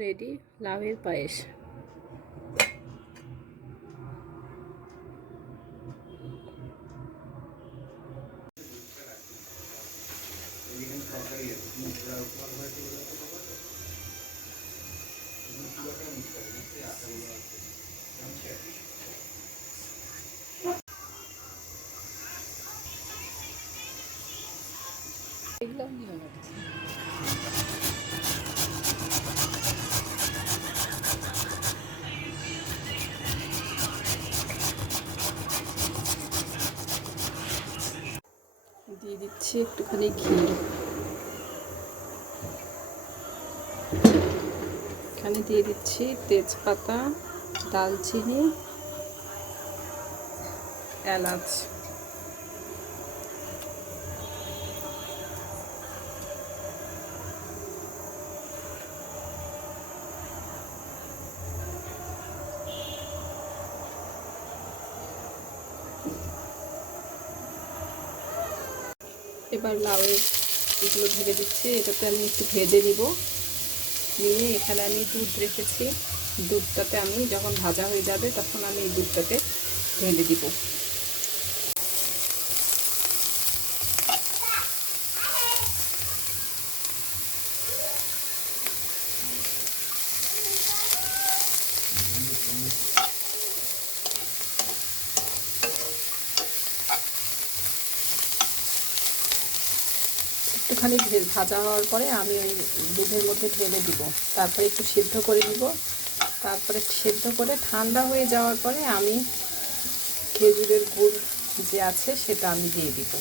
Ready লাউয়ের পায়েস। এগুলো নিয়ে রাখছি। দিয়ে দিচ্ছি একটুখানি ঘি। এখানে দিয়ে দিচ্ছি তেজপাতা, দালচিনি, এলাচ। এবার লাউয়ের এগুলো ঢেলে দিচ্ছি। এটাতে আমি একটু ভেজে নিব। নিয়ে এখানে আমি দুধ রেখেছি। দুধটাতে আমি যখন ভাজা হয়ে যাবে তখন আমি এই দুধটাতে ঢেলে দিব। একটুখানি ভাজা হওয়ার পরে আমি ওই দুধের মধ্যে ঢেলে দিব। তারপরে একটু সিদ্ধ করে নিব। তারপরে সিদ্ধ করে ঠান্ডা হয়ে যাওয়ার পরে আমি খেজুরের গুড় যে আছে সেটা আমি দিয়ে দিব।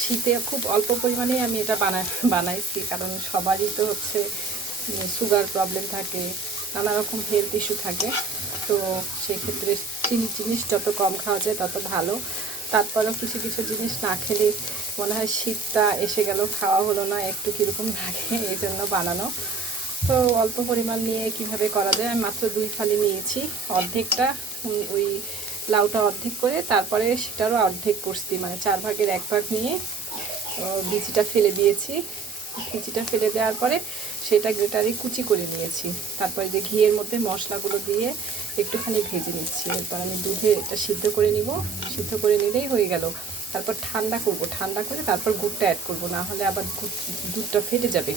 শীতে খুব অল্প পরিমাণেই আমি এটা বানাইছি, কারণ সবারই তো হচ্ছে সুগার প্রবলেম থাকে, নানা রকম হেলথ ইস্যু থাকে। তো সেক্ষেত্রে চিনি জিনিস যত কম খাওয়া যায় তত ভালো। তারপরেও কিছু কিছু জিনিস না খেলে মনে হয় শীতটা এসে গেল, খাওয়া হলো না, একটু কীরকম লাগে, এই জন্য বানানো। তো অল্প পরিমাণ নিয়ে কিভাবে করা যায়, আমি মাত্র 2 ফালি নিয়েছি। অর্ধেকটা ওই লাউটা অর্ধেক করে তারপরে সেটারও অর্ধেক করছি, মানে 4 ভাগের 1 ভাগ নিয়ে বিচিটা ফেলে দিয়েছি। বিচিটা ফেলে দেওয়ার পরে সেটা গ্রেটারে কুচি করে নিয়েছি। তারপরে যে ঘিয়ের মধ্যে মশলাগুলো দিয়ে একটুখানি ভেজে নিচ্ছি। এরপর আমি দুধে এটা সিদ্ধ করে নিব। সিদ্ধ করে নিলেই হয়ে গেল। তারপর ঠান্ডা করব, ঠান্ডা করে তারপর গুড়টা অ্যাড করব, না হলে আবার দুধটা ফেটে যাবে,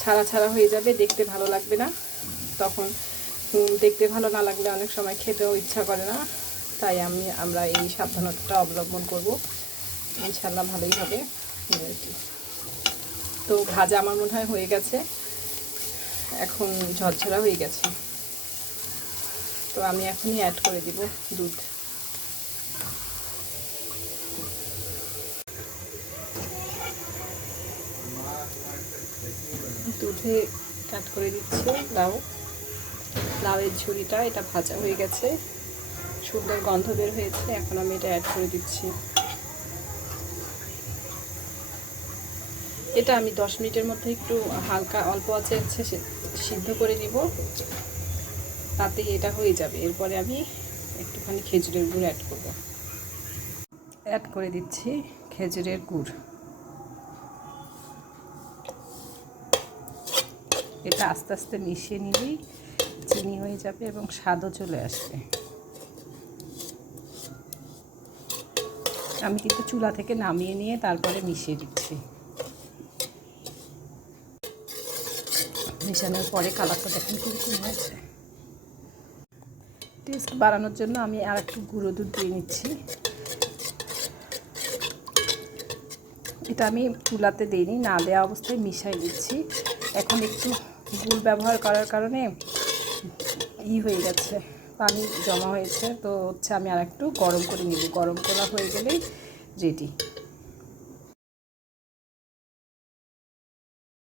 ছাড়া ছাড়া হয়ে যাবে, দেখতে ভালো লাগবে না। তখন দেখতে ভালো না লাগলে অনেক সময় খেতেও ইচ্ছা করে না। তাই আমরা এই সাবধানতাটা অবলম্বন করব। ইনশাল্লাহ ভালোই হবে। তো ভাজা আমার মনে হয় হয়ে গেছে, এখন ঝরঝরা হয়ে গেছে। তো আমি এখনই অ্যাড করে দিব দুধ। দুধে অ্যাড করে দিচ্ছি লাউয়ের ঝুড়িটা। এটা ভাজা হয়ে গেছে, সুন্দর গন্ধ বের হয়েছে। এখন আমি এটা অ্যাড করে দিচ্ছি। এটা আমি 10 মিনিটের মধ্যে একটু হালকা অল্প আছে সিদ্ধ করে নিব, তাতেই এটা হয়ে যাবে। এরপরে আমি একটুখানি খেজুরের গুড় অ্যাড করব। অ্যাড করে দিচ্ছি খেজুরের গুড়। এটা আস্তে আস্তে মিশিয়ে নিলেই চিনি হয়ে যাবে এবং স্বাদও চলে আসবে। আমি কিন্তু চুলা থেকে নামিয়ে নিয়ে তারপরে মিশিয়ে দিচ্ছি। মেশানোর পরে কালারটা দেখুন কীরকম হয়েছে। টেস্ট বাড়ানোর জন্য আমি আর একটু গুঁড়ো দুধ দিয়ে নিচ্ছি। এটা আমি চুলাতে দিইনি, না দেওয়া অবস্থায় মিশাই দিচ্ছি। এখন একটু গুড় ব্যবহার করার কারণে হয়ে গেছে, পানি জমা হয়েছে। তো হচ্ছে আমি আর একটু গরম করে নিব। গরম করা হয়ে গেলেই রেডি।